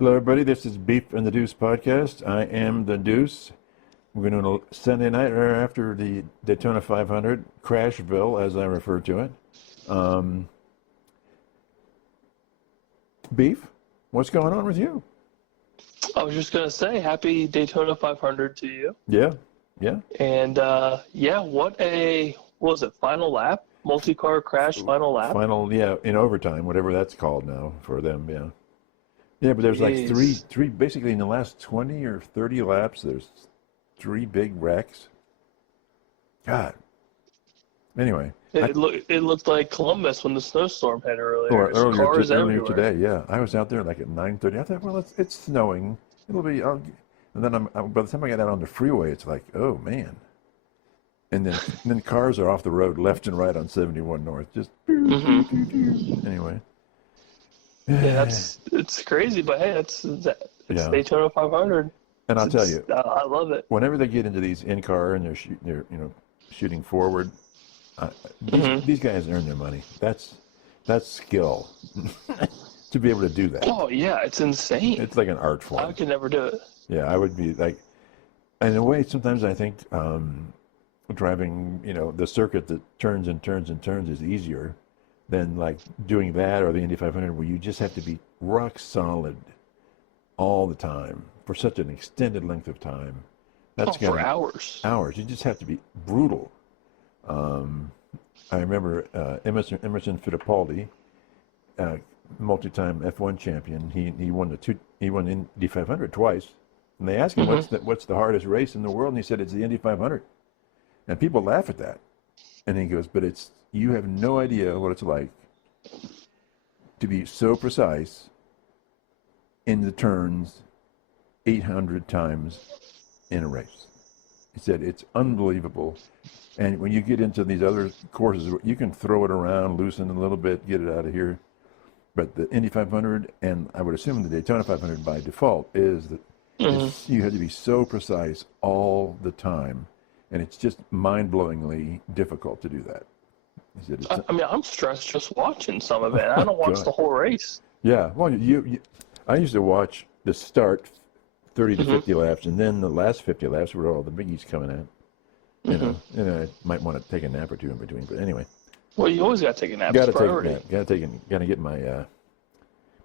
Hello, everybody. This is Beef and the Deuce podcast. I am the Deuce. We're going to Sunday night right after the Daytona 500, Crashville, as I refer to it. Beef, what's going on with you? I was just going to say happy Daytona 500 to you. Yeah. And, what was it, final lap? Multi-car crash, final lap? In overtime, whatever that's called now for them, yeah. Yeah, but there's like three, basically in the last 20 or 30 laps, there's three big wrecks. God. Anyway. It looked like Columbus when the snowstorm hit earlier. Earlier today, yeah. I was out there like at 9:30. I thought, well, it's snowing. It'll be, and then by the time I got out on the freeway, it's like, oh, man. And then cars are off the road left and right on 71 North. Just, anyway. Yeah, it's crazy, but hey, it's Daytona 500. And I'll tell you, I love it. Whenever they get into these in-car and they're shooting forward, these guys earn their money. That's skill to be able to do that. Oh yeah, it's insane. It's like an art form. I could never do it. Yeah, I would be like, in a way, sometimes I think driving, the circuit that turns and turns and turns is easier than like doing that or the Indy 500, where you just have to be rock solid all the time for such an extended length of time. For hours. Hours. You just have to be brutal. I remember Emerson Fittipaldi, multi-time F1 champion. He won Indy 500 twice, and they asked him what's the hardest race in the world, and he said it's the Indy 500, and people laugh at that, and he goes, but you have no idea what it's like to be so precise in the turns 800 times in a race. He said it's unbelievable. And when you get into these other courses, you can throw it around, loosen a little bit, get it out of here. But the Indy 500, and I would assume the Daytona 500 by default, is that you have to be so precise all the time. And it's just mind-blowingly difficult to do that. He said I'm stressed just watching some of it. I don't watch the whole race. Yeah, well, I used to watch the start 30 to 50 laps, and then the last 50 laps were all the biggies coming out. I might want to take a nap or two in between, but anyway. Well, you always got to take a nap. Got to take a nap. Got to get my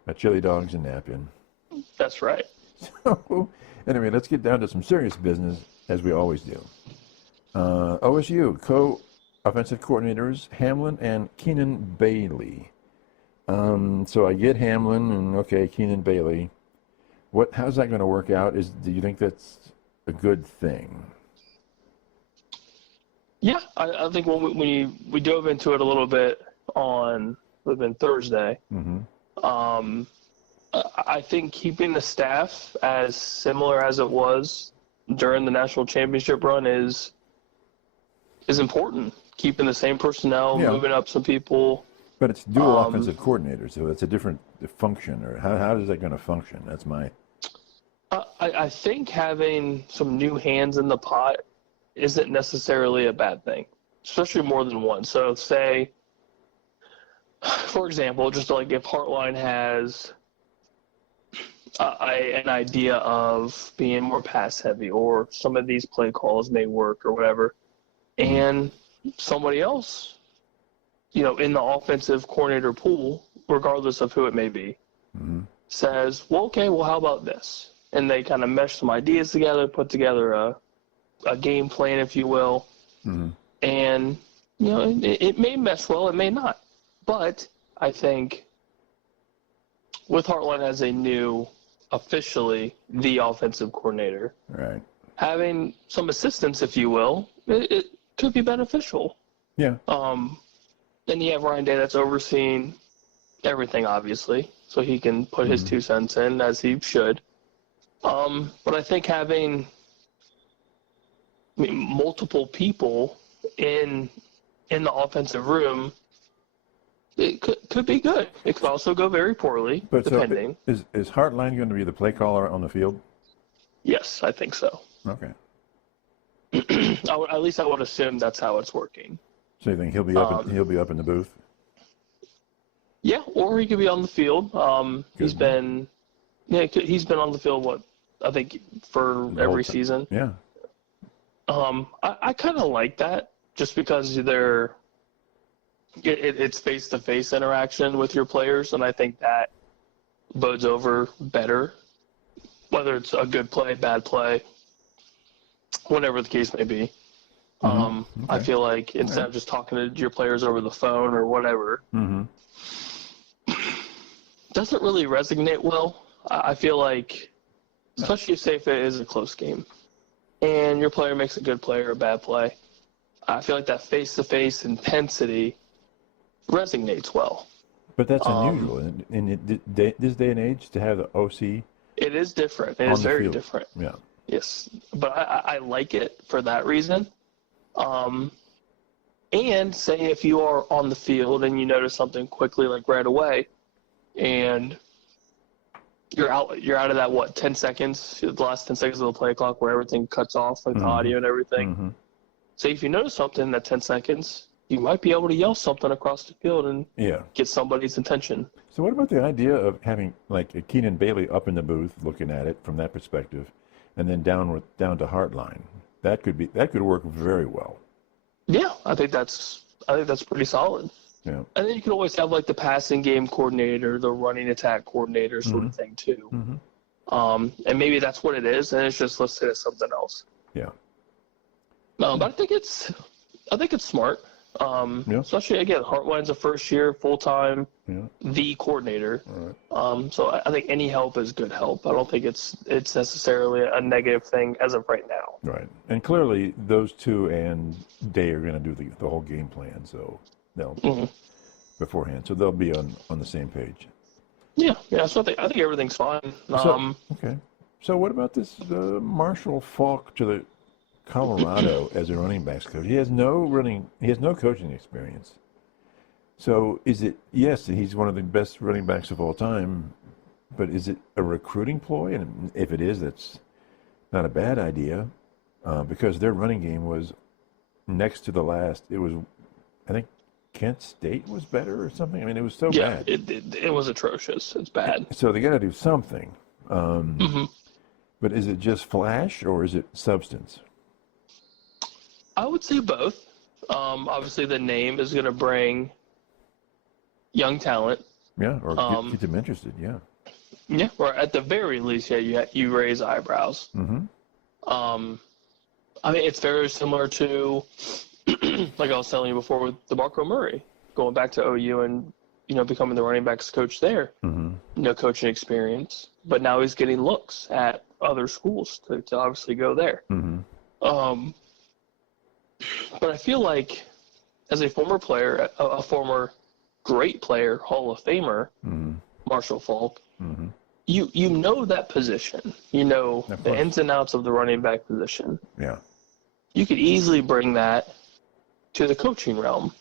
my chili dogs and nap in. That's right. So, anyway, let's get down to some serious business, as we always do. OSU co-offensive coordinators Hamlin and Keenan Bailey. So I get Hamlin and Keenan Bailey. How's that going to work out? Do you think that's a good thing? Yeah, I think when we dove into it a little bit on Thursday, I think keeping the staff as similar as it was during the national championship run is important. Keeping the same personnel, moving up some people. But it's dual offensive coordinators, so it's a different function. Or how is that going to function? That's my. I think having some new hands in the pot isn't necessarily a bad thing, especially more than one. So say, for example, just like if Hartline has an idea of being more pass heavy, or some of these play calls may work or whatever, and somebody else, in the offensive coordinator pool, regardless of who it may be, says, well, how about this? And they kind of mesh some ideas together, put together a game plan, if you will. And, it may mesh well, it may not. But I think with Hartline as a new, officially the offensive coordinator, right, having some assistance, if you will, it could be beneficial. Yeah. Then you have Ryan Day that's overseeing everything, obviously, so he can put his 2 cents in, as he should. But I think having multiple people in the offensive room, it could be good. It could also go very poorly, depending. So is Hartline going to be the play caller on the field? Yes, I think so. Okay. At least I would assume that's how it's working. So you think he'll be up in the booth? Yeah, or he could be on the field. He's been Yeah, he's been on the field, I think, for The whole every time. season. Yeah. I kind of like that just because it's face-to-face interaction with your players, and I think that bodes over better, whether it's a good play, bad play, whatever the case may be. Okay. I feel like instead of just talking to your players over the phone or whatever, doesn't really resonate well. I feel like, especially say if it is a close game, and your player makes a good play or a bad play, I feel like that face-to-face intensity resonates well. But that's unusual in this day and age to have the OC. It is different. It on is the very field. different. Yeah. Yes, but I like it for that reason. And say if you are on the field and you notice something quickly, like right away, and you're out of that 10 seconds, the last 10 seconds of the play clock where everything cuts off, like the audio and everything. So if you notice something in that 10 seconds, you might be able to yell something across the field and get somebody's attention. So what about the idea of having like a Keenan Bailey up in the booth looking at it from that perspective, and then down to Hartline? That could work very well. Yeah, I think that's pretty solid. Yeah. And then you can always have like the passing game coordinator, the running attack coordinator sort of thing too. And maybe that's what it is, and it's just listed as something else. Yeah. But I think it's smart. Especially again, Hartline's a first year full time, the coordinator. So I think any help is good help. I don't think it's necessarily a negative thing as of right now. Right, and clearly those two and Day are going to do the whole game plan, so they'll beforehand, so they'll be on the same page. Yeah. So I think everything's fine. Okay. So what about this Marshall Faulk to the Colorado as a running backs coach? He has no coaching experience. So is it, yes, he's one of the best running backs of all time, but is it a recruiting ploy? And if it is, that's not a bad idea, because their running game was next to the last. It was, I think, Kent State was better or something. I mean, it was so bad. Yeah, it was atrocious. It's bad. So they got to do something. But is it just flash or is it substance? I would say both. Obviously, the name is going to bring young talent. Yeah, or get them interested. Yeah. Yeah, or at the very least, you raise eyebrows. I mean, it's very similar to, like I was telling you before, with DeMarco Murray going back to OU and becoming the running backs coach there. No coaching experience, but now he's getting looks at other schools to obviously go there. But I feel like, as a former player, a former great player, Hall of Famer, Marshall Faulk, you know that position. You know the ins and outs of the running back position. Yeah. You could easily bring that to the coaching realm.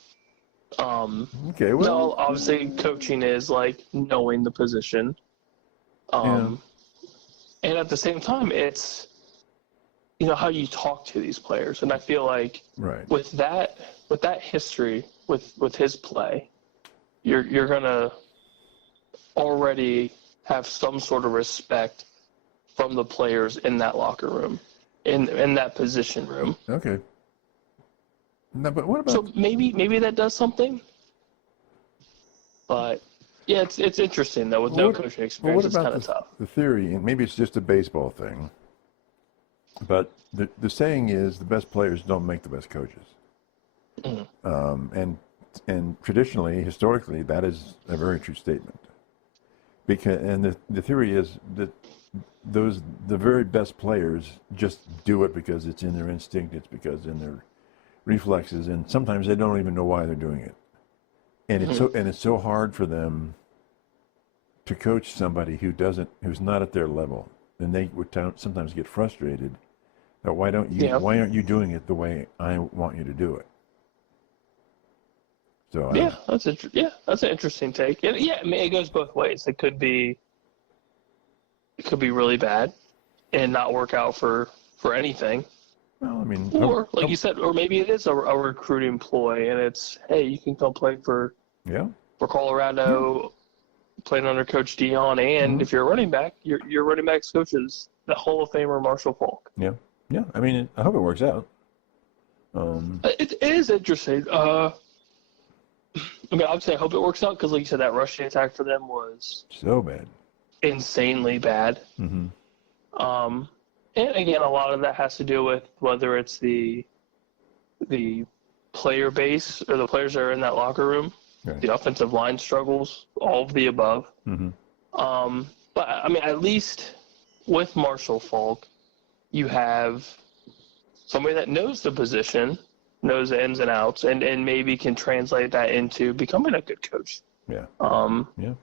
Okay. Well, obviously, coaching is like knowing the position. And at the same time, it's how you talk to these players. And I feel like with that history, with his play, you're gonna already have some sort of respect from the players in that locker room, in that position room. Okay. No, but what about? So maybe that does something. But yeah, it's interesting though. With no coaching experience, it's kind of tough. The theory, and maybe it's just a baseball thing, but the saying is the best players don't make the best coaches. And traditionally, historically, that is a very true statement. And the theory is that the very best players just do it because it's in their instinct, it's because in their reflexes, and sometimes they don't even know why they're doing it. And it's so hard for them to coach somebody who's not at their level, and they would sometimes get frustrated. That why aren't you doing it the way I want you to do it? So that's an interesting take. And I mean, it goes both ways. It could be really bad and not work out for anything. Well, I mean, or like you said, or maybe it is a recruiting ploy, and it's, hey, you can come play for Colorado playing under Coach Dion, and if you're a running back, your running backs coach is the Hall of Famer Marshall Faulk. Yeah. I mean, I hope it works out. It is interesting. I mean, obviously, I hope it works out because, like you said, that rushing attack for them was so bad, insanely bad. Mm-hmm. And again, a lot of that has to do with whether it's the player base or the players that are in that locker room, right. the offensive line struggles, all of the above. Mm-hmm. But I mean, at least with Marshall Faulk, you have somebody that knows the position, knows the ins and outs, and maybe can translate that into becoming a good coach. Yeah. I mean,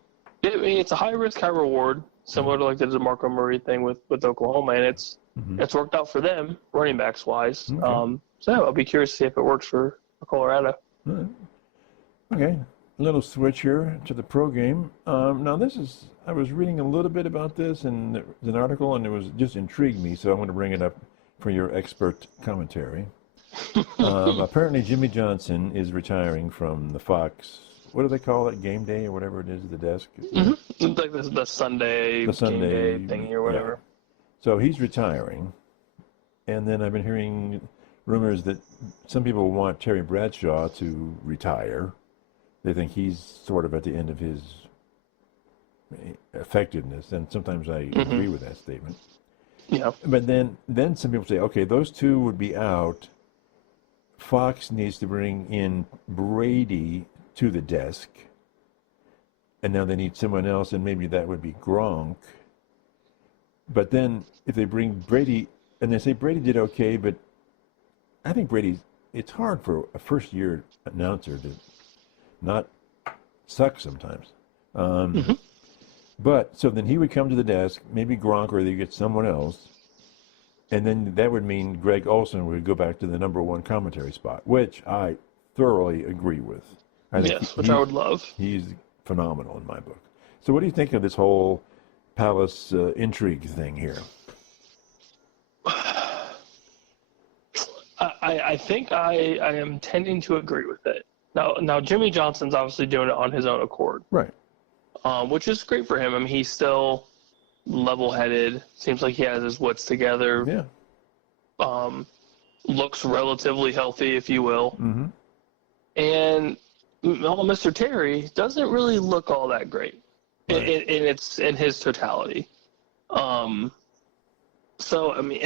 it's a high risk, high reward, similar to like the DeMarco Murray thing with Oklahoma, and it's worked out for them, running backs wise. Okay. So I'll be curious to see if it works for Colorado. All right. Okay, a little switch here to the pro game. Now I was reading a little bit about this in an article, and it was just intrigued me, so I want to bring it up for your expert commentary. Apparently, Jimmy Johnson is retiring from the Fox. What do they call it? Game day or whatever it is, the desk? Mm-hmm. It's like the Sunday game day thingy or whatever. Yeah. So he's retiring. And then I've been hearing rumors that some people want Terry Bradshaw to retire. They think he's sort of at the end of his effectiveness. And sometimes I agree with that statement. Yeah. But then some people say, okay, those two would be out. Fox needs to bring in Brady to the desk, and now they need someone else, and maybe that would be Gronk. But then if they bring Brady, and they say Brady did okay, but I think it's hard for a first-year announcer to not suck sometimes. But so then he would come to the desk, maybe Gronk, or they get someone else, and then that would mean Greg Olson would go back to the number one commentary spot, which I thoroughly agree with. Which I would love. He's phenomenal in my book. So what do you think of this whole palace intrigue thing here? I think I am tending to agree with it. Now Jimmy Johnson's obviously doing it on his own accord. Right. Which is great for him. I mean, he's still level-headed. Seems like he has his wits together. Yeah. Looks relatively healthy, if you will. Mm-hmm. And Mr. Terry doesn't really look all that great in his totality. So I mean,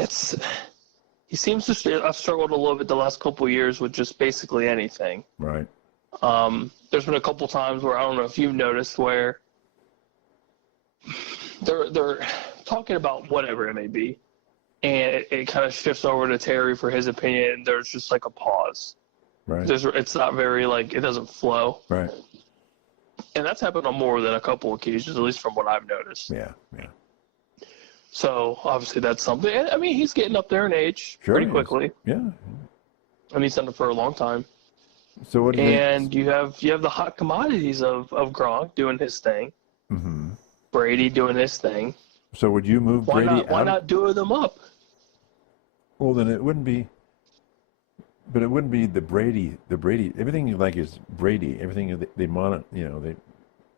he seems to have struggled a little bit the last couple of years with just basically anything. Right. There's been a couple times where I don't know if you've noticed where they're talking about whatever it may be, and it kind of shifts over to Terry for his opinion, and there's just like a pause. Right. It's not very it doesn't flow. Right. And that's happened on more than a couple occasions, at least from what I've noticed. Yeah. So obviously that's something. I mean, he's getting up there in age pretty quickly. Yeah. And he's done it for a long time. So what? You have the hot commodities of Gronk doing his thing. Mm-hmm. Brady doing his thing. So would you move Brady out? Why not do them up? Well, then it wouldn't be. But it wouldn't be the Brady. Everything you like is Brady. Everything they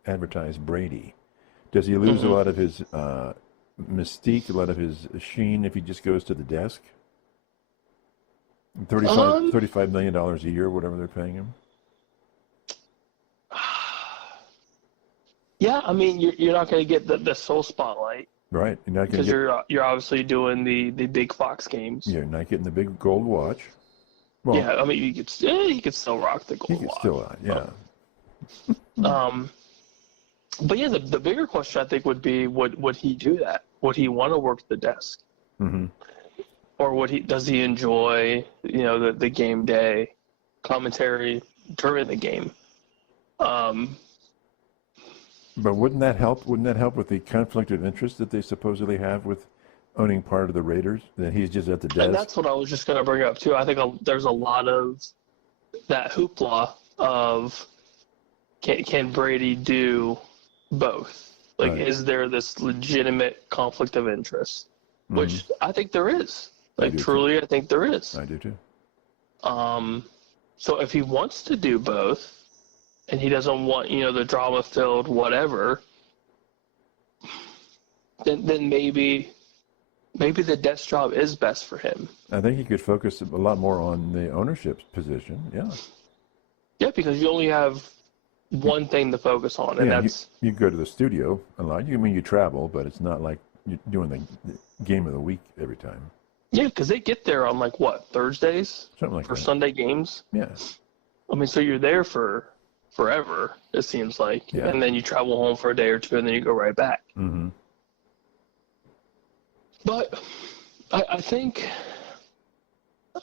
advertise Brady. Does he lose a lot of his mystique, a lot of his sheen if he just goes to the desk? $35 million a year, whatever they're paying him. Yeah, I mean, you're not going to get the sole spotlight. Right. You're not because you're obviously doing the big Fox games. You're not getting the big gold watch. Well, yeah, I mean, he could still rock the gold watch. Yeah. But yeah, the bigger question I think would be, would he do that? Would he want to work the desk? Mm-hmm. Or does he enjoy, the game day commentary during the game? But wouldn't that help? Wouldn't that help with the conflict of interest that they supposedly have with owning part of the Raiders? That he's just at the desk. And that's what I was just going to bring up too. I think there's a lot of that hoopla of can Brady do both? Like, right. Is there this legitimate conflict of interest? Which I think there is. Like, truly, I think there is. I do too. So if he wants to do both, and he doesn't want, the drama-filled whatever, then maybe the desk job is best for him. I think he could focus a lot more on the ownership position. Yeah. Yeah, because you only have one thing to focus on, and that's you go to the studio a lot. You travel, but it's not like you're doing the game of the week every time. yeah, because they get there on like what, Thursdays, something like for that. Sunday games. Yeah. I mean, so you're there for forever, it seems like, Yeah. and then you travel home for a day or two, and then you go right back. Mm-hmm. But I think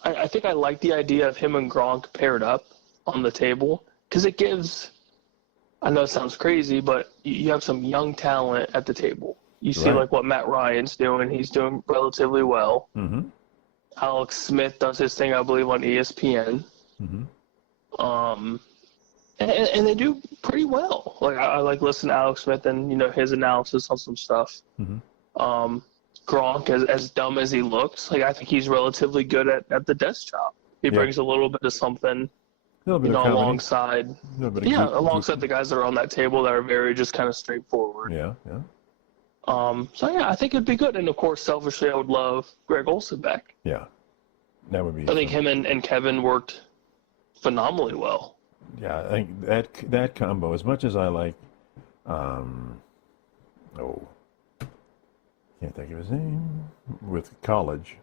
I like the idea of him and Gronk paired up on the table because it gives. I know it sounds crazy, but you have some young talent at the table. You see, Right. like what Matt Ryan's doing; he's doing relatively well. Mm-hmm. Alex Smith does his thing, I believe, on ESPN. Mm-hmm. And they do pretty well. Like I like listening to Alex Smith and his analysis on some stuff. Mm-hmm. Gronk, as dumb as he looks, like I think he's relatively good at the desk job. He brings a little bit of something, A little bit of comedy. alongside. A little bit of Alongside the guys that are on that table that are very just kind of straightforward. Yeah. So yeah, I think it'd be good. And of course, selfishly, I would love Greg Olsen back. Yeah. That would be. I think him and Kevin worked phenomenally well. Yeah, I think that combo, as much as I like, can't think of his name, with college.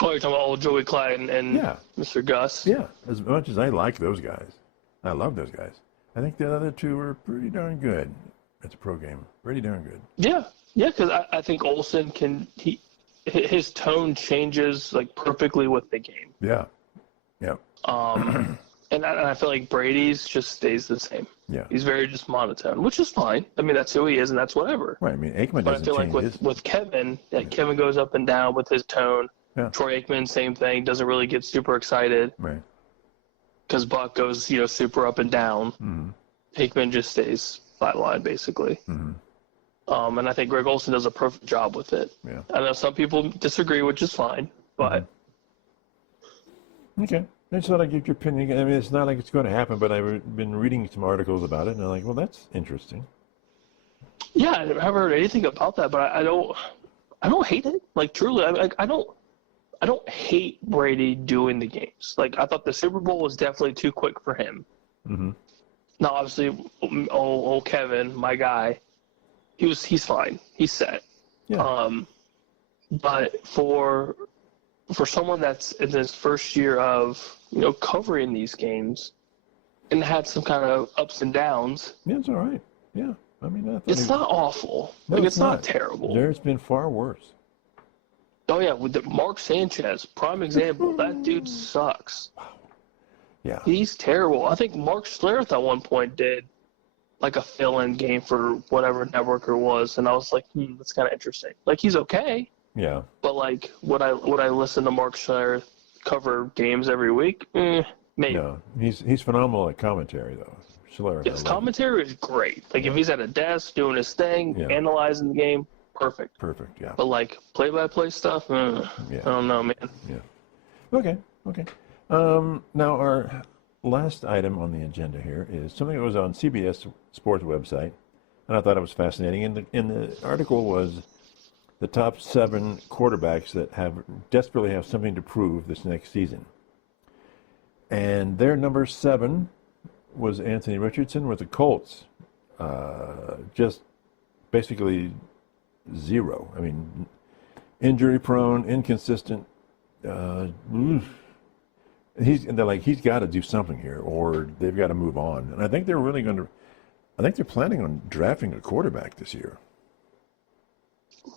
Oh, you're talking about old Joey Clyde and Yeah. Mr. Gus? Yeah, as much as I like those guys, I love those guys. I think the other two are pretty darn good. It's a pro game, pretty darn good. Yeah, because I think Olsen his tone changes like perfectly with the game. Yeah. And I feel like Brady's just stays the same. Yeah. He's very just monotone, which is fine. I mean, that's who he is, and that's whatever. Right. I mean, Aikman But I doesn't feel change like his. with Kevin, Kevin goes up and down with his tone. Yeah. Troy Aikman, same thing, doesn't really get super excited Right. because Buck goes, super up and down. Mm-hmm. Aikman just stays flatline, basically. Mm-hmm. And I think Greg Olsen does a perfect job with it. Yeah. I know some people disagree, which is fine, but Okay. I just thought I'd get your opinion. I mean, it's not like it's going to happen, but I've been reading some articles about it, and I'm like, well, that's interesting. yeah, I haven't heard anything about that. But I don't hate it. Like truly, I don't hate Brady doing the games. Like I thought the Super Bowl was definitely too quick for him. Mm-hmm. Now, obviously, old Kevin, my guy, he's fine. He's set. Yeah. But for someone that's in his first year of covering these games and had some kind of ups and downs, Yeah, it's all right. Yeah. I mean, I thought it's not awful. No, Like it's it's not not. terrible. There's been far worse. Oh yeah, with Mark Sanchez, prime example. That dude sucks. Yeah. He's terrible. I think Mark Schlereth at one point did like a fill-in game for whatever network it was, and I was like, that's kind of interesting. Like he's okay, Yeah. but like would I listen to Mark Schlereth cover games every week? Maybe. No, he's phenomenal at commentary though. Schiller. His commentary is great. Like if he's at a desk doing his thing, Yeah. analyzing the game, perfect. Perfect. Yeah. But like play-by-play stuff, I don't know, man. Yeah. Okay. Now our last item on the agenda here is something that was on CBS Sports website, and I thought it was fascinating. In the article was the top 7 quarterbacks that desperately have something to prove this next season. And their number 7 was Anthony Richardson with the Colts. Just basically zero. I mean, injury prone, inconsistent. They're like, he's got to do something here, or they've got to move on. And I think they're really going to. I think they're planning on drafting a quarterback this year.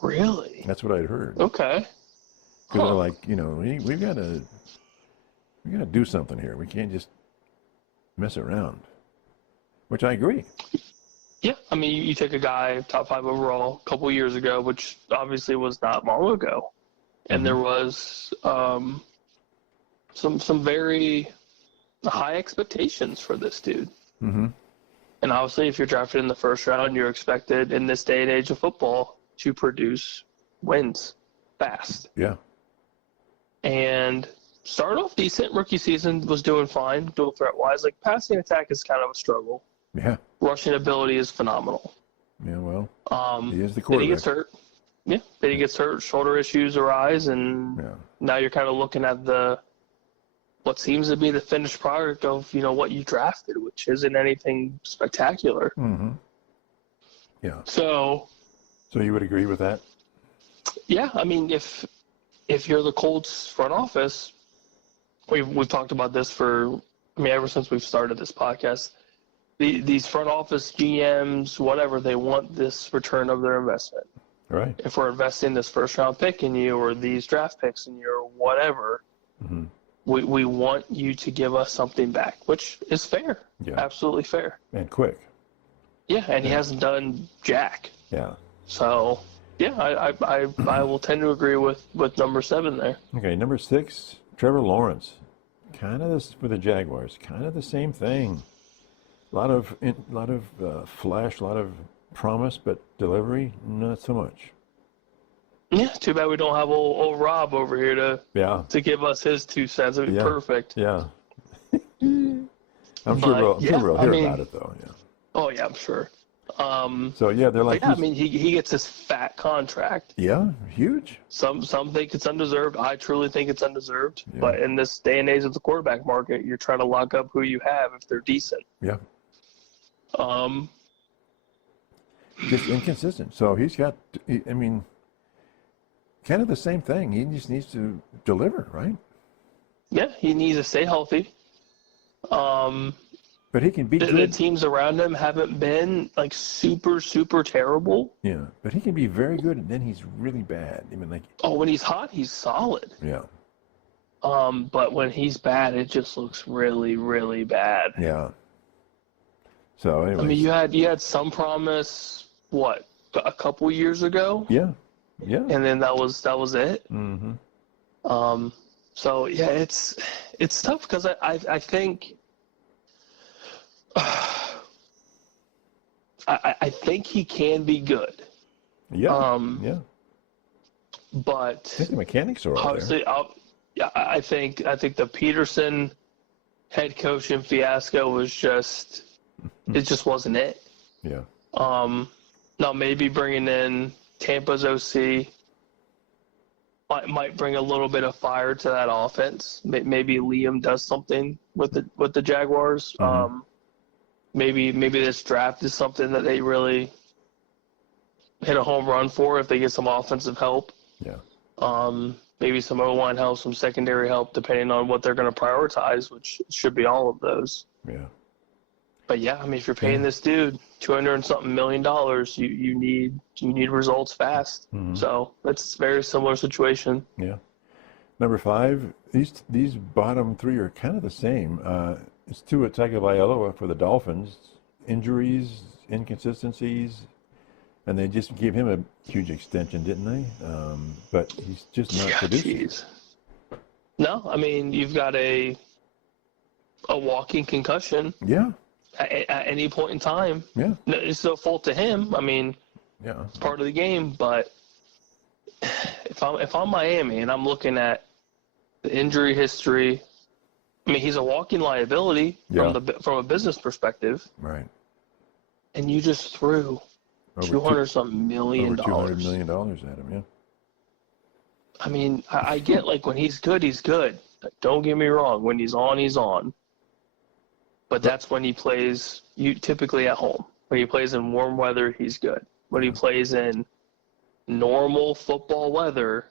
Really? That's what I'd heard. Okay. Because they're like, we've got to do something here. We can't just mess around. Which I agree. Yeah, I mean, you take a guy top 5 overall a couple years ago, which obviously was not long ago, and there was some very high expectations for this dude. Mm-hmm. And obviously, if you're drafted in the first round, you're expected in this day and age of football to produce wins fast. Yeah. And started off decent. Rookie season was doing fine, dual threat wise. Like passing attack is kind of a struggle. Yeah. Rushing ability is phenomenal. Yeah, well, he is the Then he gets quarterback. hurt. Yeah, then he gets hurt. Shoulder issues arise, and Yeah. now you're kind of looking at what seems to be the finished product of what you drafted, which isn't anything spectacular. Mm-hmm. Yeah. So you would agree with that? yeah, I mean, if you're the Colts front office, we've talked about this ever since we've started this podcast. These front office GMs, whatever, they want this return of their investment. Right. If we're investing this first round pick in you or these draft picks in you or whatever, Mm-hmm. we want you to give us something back, which is fair. Yeah. Absolutely fair. And quick. Yeah, and he hasn't done jack. Yeah. So, yeah, I will tend to agree with number 7 there. Okay, number 6, Trevor Lawrence. Kind of this for the Jaguars. Kind of the same thing. A lot of flash, a lot of promise, but delivery, not so much. Yeah, too bad we don't have old Rob over here to give us his 2 cents. It'd be perfect. Yeah. I'm sure we'll hear about it though. Yeah. Oh yeah, I'm sure. So yeah, they're like. Yeah, I mean, he gets this fat contract. Yeah, huge. Some think it's undeserved. I truly think it's undeserved. Yeah. But in this day and age of the quarterback market, you're trying to lock up who you have if they're decent. Yeah. Just inconsistent. So he's got. I mean, kind of the same thing. He just needs to deliver, right? Yeah, he needs to stay healthy. But he can be good. The teams around him haven't been like super, super terrible. Yeah, but he can be very good, and then he's really bad. I mean, like. Oh, when he's hot, he's solid. Yeah. But when he's bad, it just looks really, really bad. Yeah. So anyway. I mean, you had some promise. What, a couple years ago? Yeah. Yeah. And then that was it. Mm-hmm. So yeah, it's tough because I think. I think he can be good. Yeah. Yeah. But I think the mechanics are all there. I think the Peterson head coaching fiasco was just wasn't it. Yeah. Now maybe bringing in Tampa's OC might bring a little bit of fire to that offense. Maybe Liam does something with the Jaguars. Mm-hmm. Maybe this draft is something that they really hit a home run for if they get some offensive help. Yeah. Maybe some O-line help, some secondary help, depending on what they're going to prioritize, which should be all of those. Yeah. But yeah, I mean, if you're paying this dude $200 and something million, you need results fast. Mm-hmm. So that's a very similar situation. Yeah. Number 5, these bottom 3 are kind of the same. It's Tua Tagovailoa for the Dolphins. Injuries, inconsistencies, and they just gave him a huge extension, didn't they? But he's just not producing. Geez. No, I mean, you've got a walking concussion. Yeah. At any point in time. Yeah. No, it's no fault to him. I mean, yeah, it's part of the game. But if I'm Miami and I'm looking at the injury history, I mean, he's a walking liability from a business perspective. Right. And you just threw $200-something million. Over $200 million at him. Yeah. I mean, I get like when he's good, he's good. Don't get me wrong. When he's on. But that's when he plays typically at home. When he plays in warm weather, he's good. When he plays in normal football weather,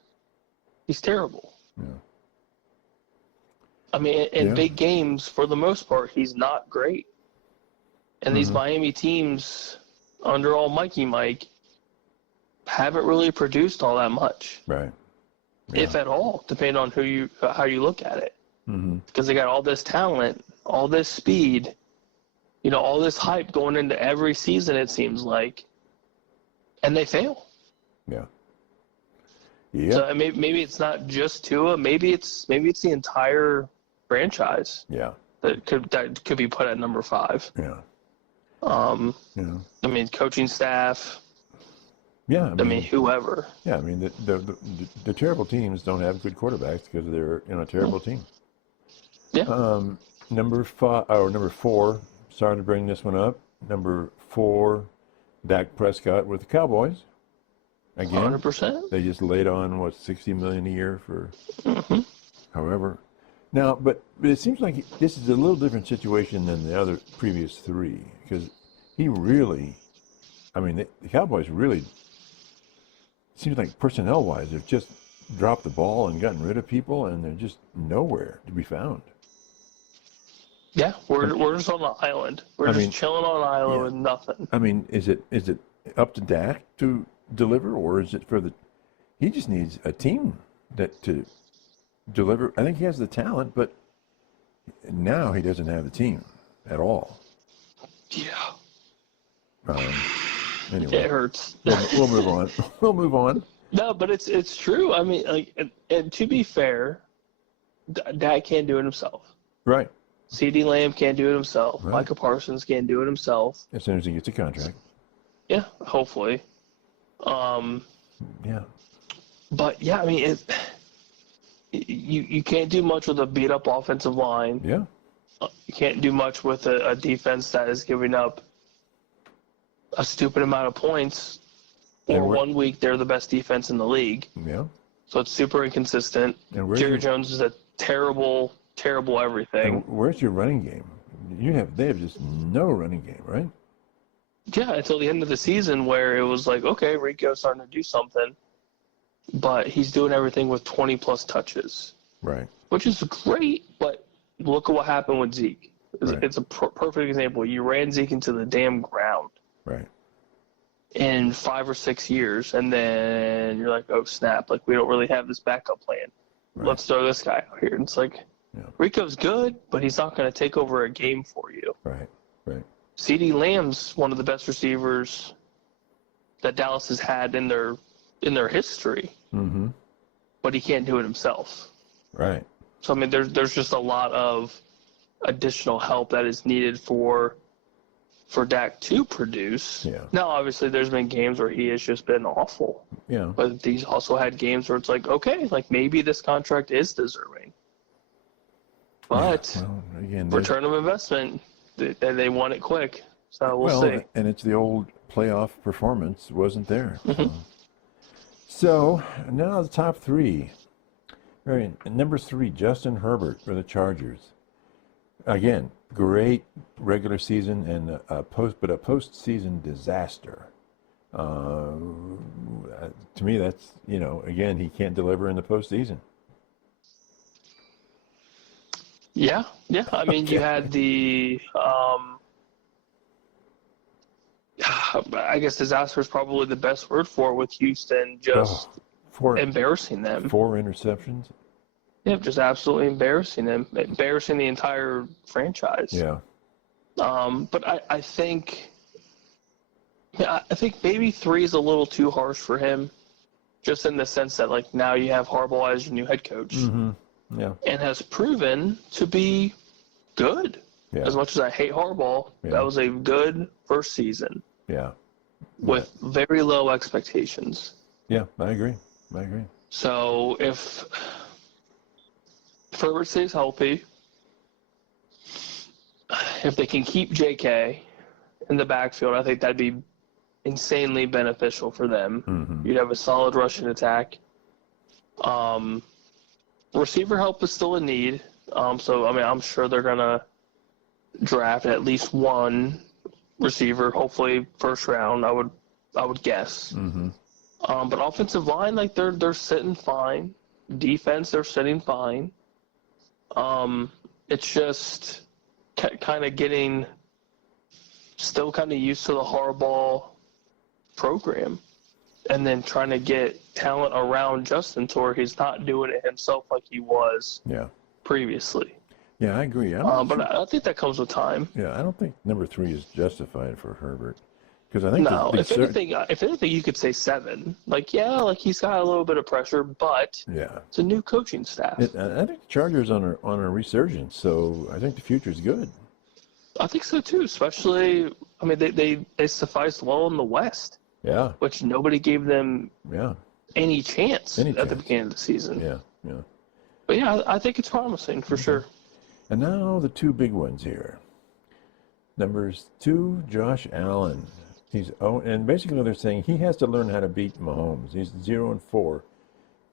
he's terrible. Yeah. I mean, in big games, for the most part, he's not great. And these Miami teams, under all Mikey Mike, haven't really produced all that much. Right. Yeah. If at all, depending on how you look at it. Mm-hmm. Because they got all this talent, all this speed, all this hype going into every season, it seems like, and they fail. Yeah. Yeah. So maybe it's not just Tua. Maybe it's the entire franchise. Yeah. That could be put at number 5. Yeah. Yeah. I mean, coaching staff. Yeah. I mean, whoever. Yeah. I mean, the terrible teams don't have good quarterbacks because they're in a terrible team. Yeah. Number 4. Sorry to bring this one up. Number 4, Dak Prescott with the Cowboys. Again, 100%. they just laid on, what, $60 million a year for however. Now, but it seems like this is a little different situation than the other previous three, because he really, I mean, the Cowboys really, seems like personnel-wise, they've just dropped the ball and gotten rid of people, and they're just nowhere to be found. Yeah, we're just on an island. We're just chilling on an island with nothing. I mean, is it up to Dak to deliver, or is it for the? He just needs a team that to deliver. I think he has the talent, but now he doesn't have the team at all. Yeah. Anyway, It hurts. We'll move on. We'll move on. No, but it's true. I mean, like, and to be fair, Dak can't do it himself. Right. CeeDee Lamb can't do it himself. Right. Micah Parsons can't do it himself. As soon as he gets a contract. Yeah, hopefully. Yeah. But yeah, I mean, you can't do much with a beat up offensive line. Yeah. You can't do much with a defense that is giving up a stupid amount of points. Or 1 week they're the best defense in the league. Yeah. So it's super inconsistent. Jerry Jones is a terrible everything. And where's your running game? They have just no running game, right? Yeah, until the end of the season where it was like, okay, Rico's starting to do something, but he's doing everything with 20-plus touches. Right. Which is great, but look at what happened with Zeke. It's a perfect example. You ran Zeke into the damn ground. Right. In 5 or 6 years, and then you're like, oh, snap, like, we don't really have this backup plan. Right. Let's throw this guy out here. And it's like, Rico's good, but he's not going to take over a game for you. Right. CeeDee Lamb's one of the best receivers that Dallas has had in their history, but he can't do it himself. Right. So, I mean, there's just a lot of additional help that is needed for Dak to produce. Yeah. Now, obviously, there's been games where he has just been awful. Yeah. But he's also had games where it's like, okay, like maybe this contract is deserving. But again, return of investment, they want it quick. So we'll see. And it's the old playoff performance wasn't there. So now the top three. All right, number 3, Justin Herbert for the Chargers. Again, great regular season and a postseason disaster. To me, that's, again, he can't deliver in the postseason. Yeah. I mean, you had the, I guess disaster is probably the best word for it with Houston just embarrassing them. 4 interceptions. Yeah, just absolutely embarrassing them, embarrassing the entire franchise. Yeah. But I think maybe 3 is a little too harsh for him, just in the sense that, like, now you have Harbaugh as your new head coach. Yeah. And has proven to be good. Yeah. As much as I hate Harbaugh, that was a good first season. Yeah. With very low expectations. Yeah, I agree. So if Herbert stays healthy, if they can keep JK in the backfield, I think that'd be insanely beneficial for them. You'd have a solid rushing attack. Receiver help is still a need. So, I mean, I'm sure they're going to draft at least one receiver, hopefully first round, I would guess. But offensive line, like, they're sitting fine. Defense, they're sitting fine. It's just kind of getting still kind of used to the Harbaugh program, and then trying to get talent around Justin to where he's not doing it himself like he was previously. Yeah, I agree. But I think that comes with time. Yeah, I don't think number 3 is justified for Herbert. Because I think if anything, you could say 7. Like, he's got a little bit of pressure, but it's a new coaching staff. I think the Chargers on a resurgence, so I think the future is good. I think so too. Especially, I mean, they sufficed well in the West. Yeah. Which nobody gave them any chance at the beginning of the season. Yeah. But I think it's promising for sure. And now the 2 big ones here. Numbers 2, Josh Allen. and basically they're saying he has to learn how to beat Mahomes. He's 0-4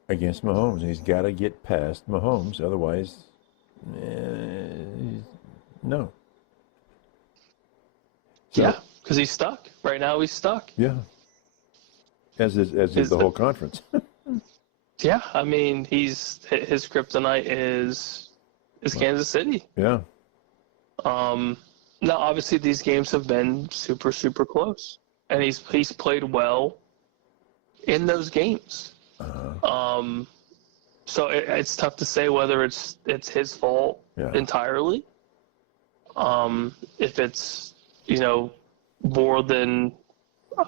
against Mahomes, and he's got to get past Mahomes. Otherwise, no. So, yeah, because he's stuck. Right now he's stuck. Yeah. As is the whole conference. Yeah, I mean, his kryptonite is Kansas City. Yeah. Now, obviously, these games have been super, super close, and he's played well in those games. So it's tough to say whether it's his fault entirely. If it's more than,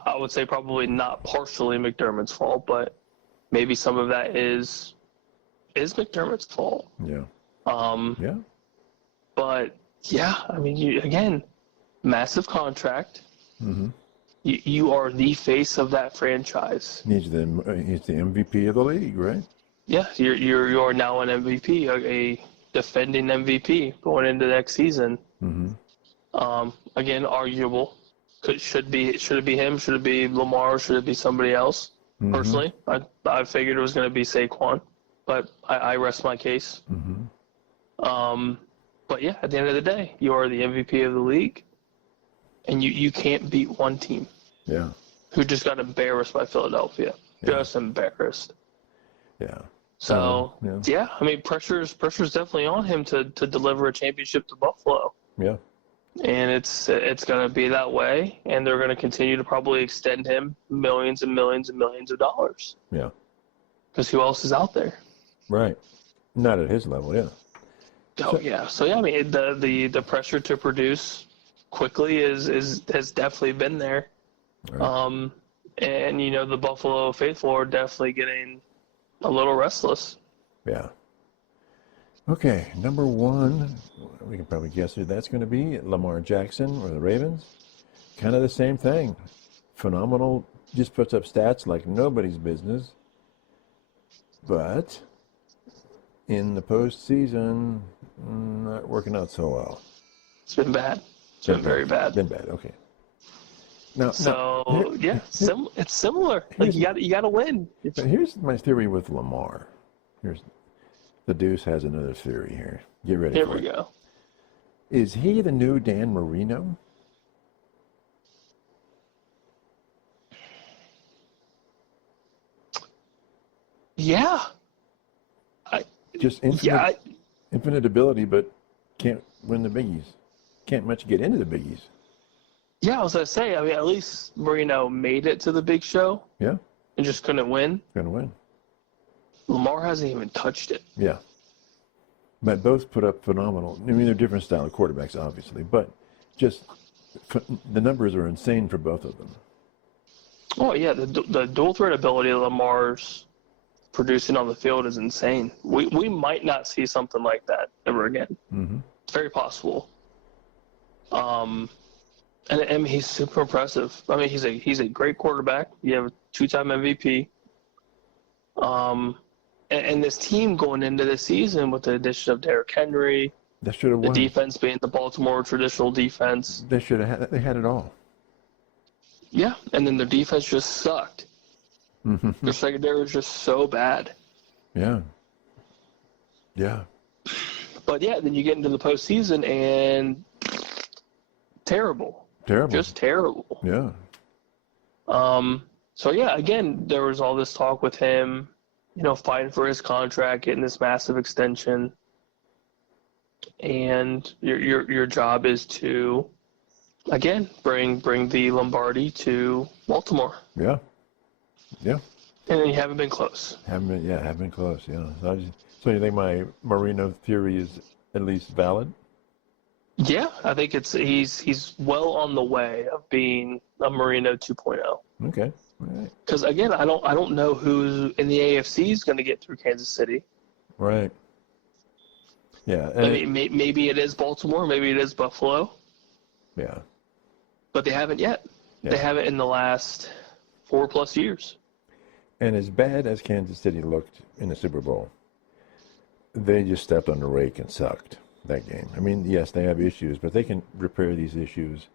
I would say probably not partially McDermott's fault, but maybe some of that is McDermott's fault. Yeah. Yeah. But yeah, I mean, again, massive contract. Mm-hmm. You are the face of that franchise. He's the MVP of the league, right? Yeah, you are now an MVP, a defending MVP going into next season. Mm-hmm. Again, arguable. Should it be him? Should it be Lamar? Should it be somebody else? Mm-hmm. Personally, I figured it was going to be Saquon, but I rest my case. Mm-hmm. But yeah, at the end of the day, you are the MVP of the league, and you can't beat one team. Yeah. Who just got embarrassed by Philadelphia. Yeah. Just embarrassed. Yeah. So yeah, I mean pressure's definitely on him to deliver a championship to Buffalo. Yeah. And it's going to be that way, and they're going to continue to probably extend him millions and millions and millions of dollars. Yeah. Because who else is out there? Right. Not at his level, yeah. Oh yeah. So yeah, I mean the pressure to produce quickly has definitely been there. Right. And the Buffalo faithful are definitely getting a little restless. Yeah. Okay, number one, we can probably guess who that's going to be. Lamar Jackson or the Ravens. Kind of the same thing. Phenomenal, just puts up stats like nobody's business. But in the postseason, not working out so well. It's been bad. It's been very bad. Been bad, okay. Now, it's similar. Like you got to win. But here's my theory with Lamar. The Deuce has another theory here. Get ready. Here we go. Is he the new Dan Marino? Yeah. Just infinite ability, but can't win the biggies. Can't much get into the biggies. Yeah, I was going to say, I mean, at least Marino made it to the big show. Yeah. And just couldn't win. Couldn't win. Lamar hasn't even touched it. Yeah. But both put up phenomenal. I mean, they're different style of quarterbacks, obviously, but just the numbers are insane for both of them. Oh, yeah, the dual threat ability of Lamar's producing on the field is insane. We might not see something like that ever again. Mm-hmm. It's very possible. And I mean, he's super impressive. I mean, he's a great quarterback. You have a 2-time MVP. And this team going into the season with the addition of Derrick Henry, they should have won. The defense being the Baltimore traditional defense. They should have. They had it all. Yeah, and then their defense just sucked. Mm-hmm. Their secondary was just so bad. Yeah. Yeah. But yeah, then you get into the postseason and terrible. Terrible. Just terrible. Yeah. So yeah, again, there was all this talk with him, fighting for his contract, getting this massive extension. And your job is to, again, bring the Lombardi to Baltimore. Yeah. Yeah. And then you haven't been close. Haven't been close, yeah. So you think my Marino theory is at least valid? Yeah, I think he's well on the way of being a Marino 2.0. Okay. All right. Because again, I don't know who in the AFC is going to get through Kansas City. Right. Yeah. I mean, maybe it is Baltimore, maybe it is Buffalo. Yeah. But they haven't yet. Yeah. They haven't in the last 4+ years. And as bad as Kansas City looked in the Super Bowl, they just stepped on the rake and sucked that game. I mean, yes, they have issues, but they can repair these issues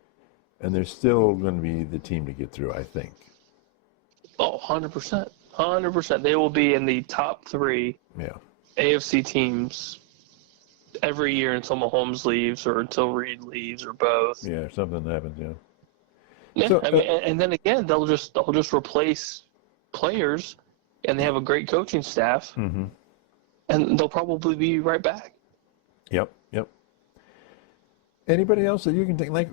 and they're still going to be the team to get through, I think. Oh, 100%. 100%. They will be in the top 3 AFC teams every year until Mahomes leaves or until Reed leaves or both. Yeah, something happens, Yeah, So, I mean, and then again, they'll just replace players, and they have a great coaching staff, and they'll probably be right back. Yep. Anybody else that you can think, like,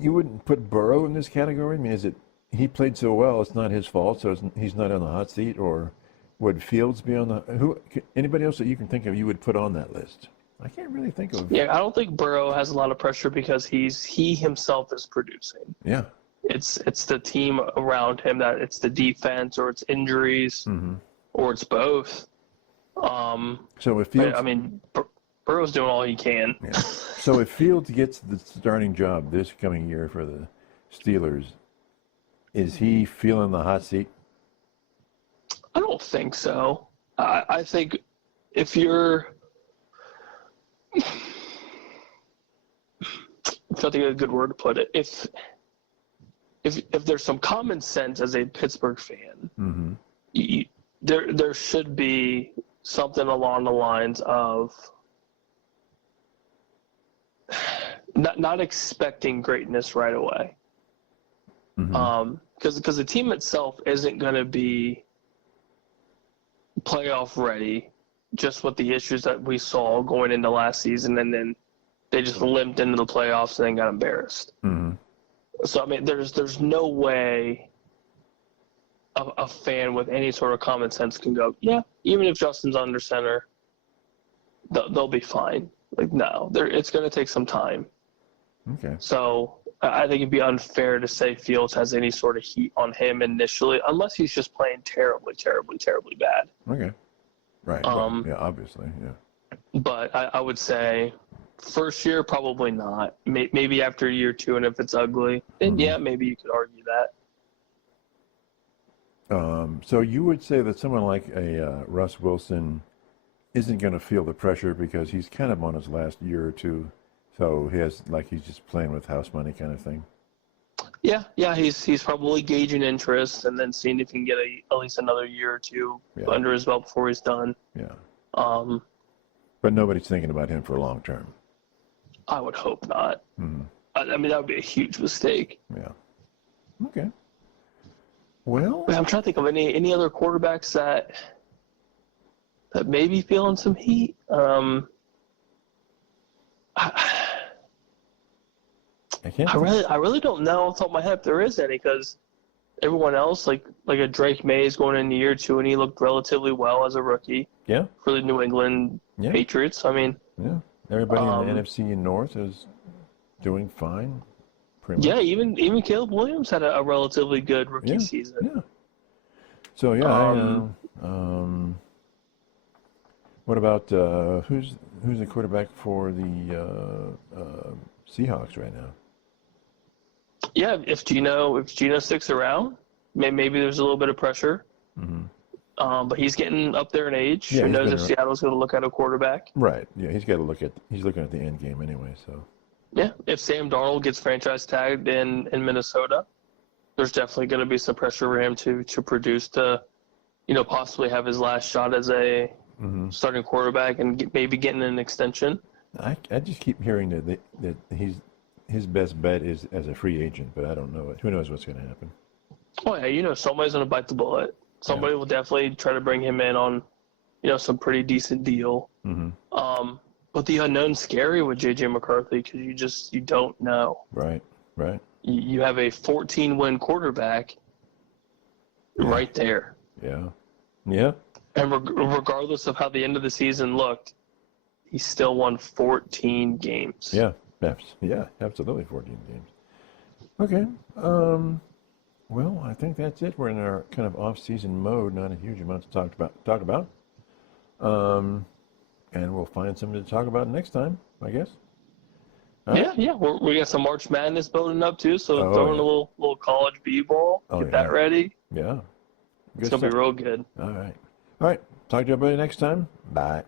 you wouldn't put Burrow in this category? I mean, is it he played so well, it's not his fault, so he's not on the hot seat? Or would Fields be on the anybody else that you can think of you would put on that list? I can't really think of. Yeah, I don't think Burrow has a lot of pressure because he himself is producing. Yeah. It's the team around him, that it's the defense or it's injuries or it's both. So if Fields, I mean, Burrow's doing all he can. Yeah. So if Fields gets the starting job this coming year for the Steelers, is he feeling the hot seat? I don't think so. I think if you're, I'm trying to think of a good word to put it. If there's some common sense as a Pittsburgh fan, there should be something along the lines of not expecting greatness right away, because the team itself isn't going to be playoff ready, just with the issues that we saw going into last season, and then they just limped into the playoffs and then got embarrassed. So I mean, there's no way a fan with any sort of common sense can go, yeah, even if Justin's under center, they'll be fine. Like, no, it's going to take some time. Okay. So I think it'd be unfair to say Fields has any sort of heat on him initially, unless he's just playing terribly, terribly, terribly bad. Okay. Right. Yeah, obviously, yeah. But I would say first year, probably not. Maybe after year 2, and if it's ugly, then yeah, maybe you could argue that. So you would say that someone like a Russ Wilson isn't going to feel the pressure because he's kind of on his last year or two, so he's just playing with house money kind of thing. Yeah, he's probably gauging interest and then seeing if he can get at least another year or 2 under his belt before he's done. Yeah. But nobody's thinking about him for long term. I would hope not. I mean, that would be a huge mistake. Yeah. Okay. Well, I'm trying to think of any other quarterbacks that may be feeling some heat. I really don't know off the top of my head if there is any, because everyone else, like a Drake May, is going into year 2 and he looked relatively well as a rookie. Yeah. For the New England Patriots. I mean. Yeah. Everybody in the NFC North is doing fine. Pretty much. Yeah. Even Caleb Williams had a relatively good rookie season. Yeah. So what about who's the quarterback for the Seahawks right now? Yeah, if Geno sticks around, maybe there's a little bit of pressure. But he's getting up there in age. Who knows if Seattle's going to look at a quarterback? Right. Yeah, he's looking at the end game anyway. So. Yeah, if Sam Darnold gets franchise tagged in Minnesota, there's definitely going to be some pressure for him to produce to, possibly have his last shot as a starting quarterback and maybe getting an extension. I just keep hearing that his best bet is as a free agent, but I don't know it. Who knows what's going to happen? Oh yeah, somebody's going to bite the bullet. Somebody will definitely try to bring him in on, some pretty decent deal. But the unknown's scary with J.J. McCarthy because you don't know. Right. You have a 14-win quarterback right there. Yeah. And regardless of how the end of the season looked, he still won 14 games. Yeah, absolutely 14 games. Okay. Well, I think that's it. We're in our kind of off-season mode, not a huge amount to talk about. And we'll find something to talk about next time, I guess. Yeah. We got some March Madness building up too, so throwing a little college b-ball, get that ready. Yeah. It's going to be real good. All right. Talk to everybody next time. Bye.